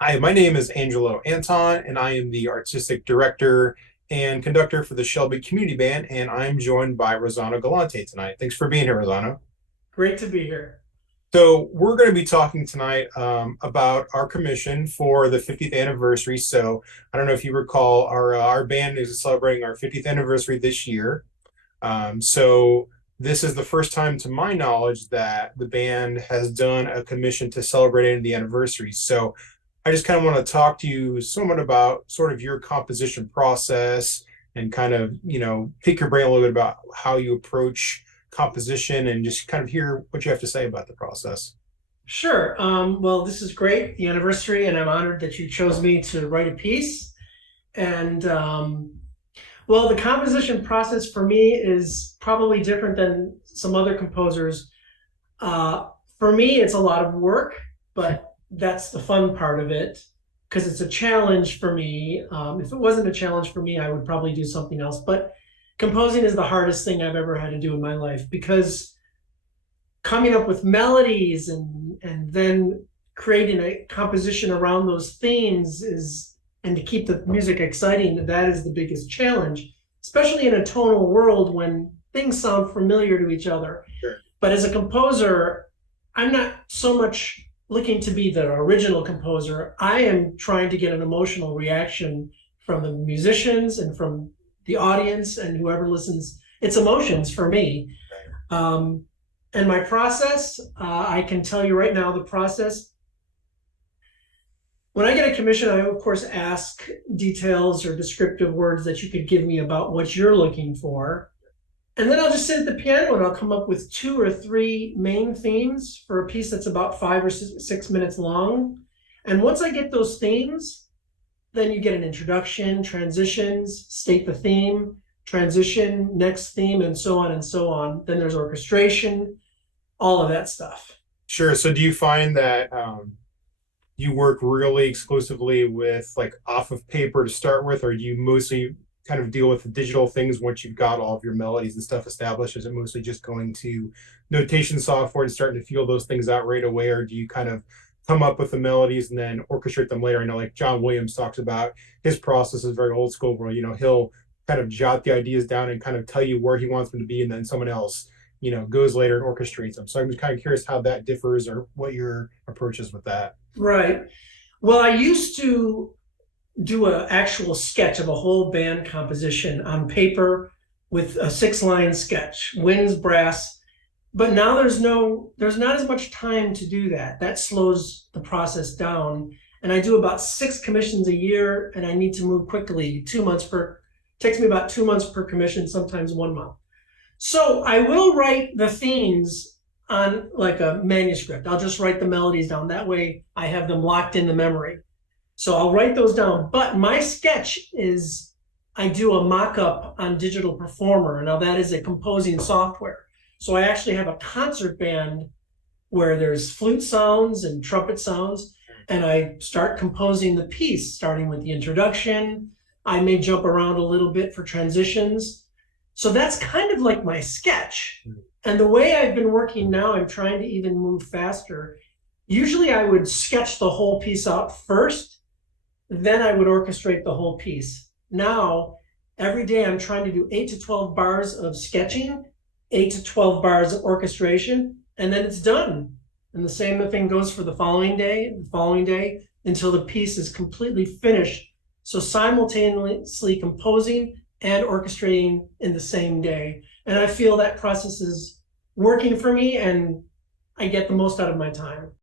Hi, my name is Angelo Anton, and I am the artistic director and conductor for the Shelby Community Band, and I'm joined by Rossano Galante tonight. Thanks for being here, Rossano. Great to be here. So we're going to be talking tonight about our commission for the 50th anniversary. So I don't know if you recall, our band is celebrating our 50th anniversary this year. So this is the first time, to my knowledge, that the band has done a commission to celebrate the anniversary. So I just kind of want to talk to you somewhat about sort of your composition process and kind of, pick your brain a little bit about how you approach composition and just kind of hear what you have to say about the process. Sure. Well, this is great, the anniversary, and I'm honored that you chose me to write a piece. And well, the composition process for me is probably different than some other composers. Uh, for me, it's a lot of work, but that's the fun part of it because it's a challenge for me. If it wasn't a challenge for me, I would probably do something else. But composing is the hardest thing I've ever had to do in my life because coming up with melodies and then creating a composition around those themes is, and to keep the music exciting, that is the biggest challenge, especially in a tonal world when things sound familiar to each other. Sure. But as a composer, I'm not so much looking to be the original composer. I am trying to get an emotional reaction from the musicians and from the audience and whoever listens. It's emotions for me. Um, and my process, I can tell you right now, the process, when I get a commission, I of course ask details or descriptive words that you could give me about what you're looking for. And then I'll just sit at the piano and I'll come up with two or three main themes for a piece that's about 5 or 6 minutes long. And once I get those themes, then you get an introduction, transitions, state the theme, transition, next theme, and so on and so on. Then there's orchestration, all of that stuff. Sure. So do you find that you work really exclusively with like off of paper to start with, or do you mostly kind of deal with the digital things once you've got all of your melodies and stuff established? Is it mostly just going to notation software and starting to feel those things out right away, or do you kind of come up with the melodies and then orchestrate them later? I know like John Williams talks about his process is very old school, where he'll kind of jot the ideas down and kind of tell you where he wants them to be, and then someone else goes later and orchestrates them. So I'm just kind of curious how that differs or what your approach is with that. Right. Well, I used to do an actual sketch of a whole band composition on paper with a 6 line sketch, winds, brass. But now there's not as much time to do that. That slows the process down. And I do about 6 commissions a year, and I need to move quickly. 2 months per, takes me about 2 months per commission, sometimes 1 month. So I will write the themes on like a manuscript. I'll just write the melodies down. That way I have them locked in the memory. So I'll write those down. But my sketch is I do a mock-up on Digital Performer. Now that is a composing software. So I actually have a concert band where there's flute sounds and trumpet sounds, and I start composing the piece, starting with the introduction. I may jump around a little bit for transitions. So that's kind of like my sketch. And the way I've been working now, I'm trying to even move faster. Usually I would sketch the whole piece out first, then I would orchestrate the whole piece. Now, every day I'm trying to do 8 to 12 bars of sketching, 8 to 12 bars of orchestration, and then it's done. And the same thing goes for the following day, until the piece is completely finished. So simultaneously composing and orchestrating in the same day. And I feel that process is working for me and I get the most out of my time.